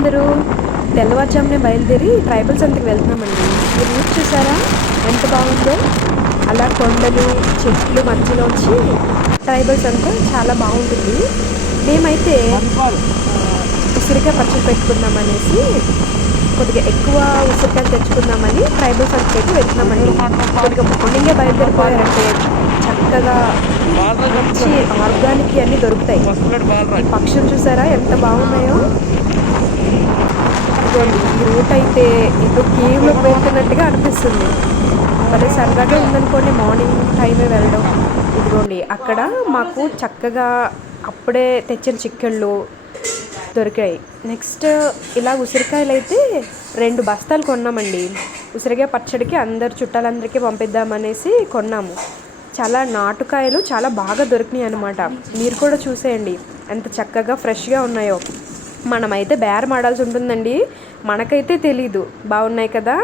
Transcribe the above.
అందరూ తెల్లవారుజామునే బయలుదేరి ట్రైబల్ సంతకి వెళ్తున్నామండి. మీరు రూట్ చూసారా ఎంత బాగుందో? అలా కొండలు చెట్లు మధ్యలోంచి ట్రైబల్ సంత చాలా బాగుంటుంది. మేమైతే ఉసిరికాయ పచ్చడి పెట్టుకుందామనేసి కొద్దిగా ఎక్కువ ఉసిరికాయలు తెచ్చుకుందామని ట్రైబల్ సంతకి వెళ్తున్నామండి. కొద్దిగా మార్నింగే బయలుదేరిపోయారంటే చక్కగా మంచి ఆర్గానిక్ అన్నీ దొరుకుతాయి. ఈ పక్షులు చూసారా ఎంత బాగున్నాయో? ఇదిగోండి ఈ రూట్ అయితే ఏదో కేవ్లో వెళ్తున్నట్టుగా అనిపిస్తుంది. భలే సరదాగా ఉందనుకోండి మార్నింగ్ టైమే వెళ్ళడం. ఇదిగోండి అక్కడ మాకు చక్కగా అప్పుడే తెచ్చిన చిక్కళ్ళు దొరికాయి. నెక్స్ట్ ఇలా ఉసిరికాయలు అయితే 2 బస్తాలు కొన్నామండి. ఉసిరికాయ పచ్చడికి అందరు చుట్టాలందరికీ పంపిద్దామనేసి కొన్నాము. చాలా నాటుకాయలు చాలా బాగా దొరికినాయి అనమాట. మీరు కూడా చూసేయండి ఎంత చక్కగా ఫ్రెష్గా ఉన్నాయో. మనమైతే బేరం ఆడాల్సి ఉంటుందండి, మనకైతే తెలీదు. బాగున్నాయి కదా.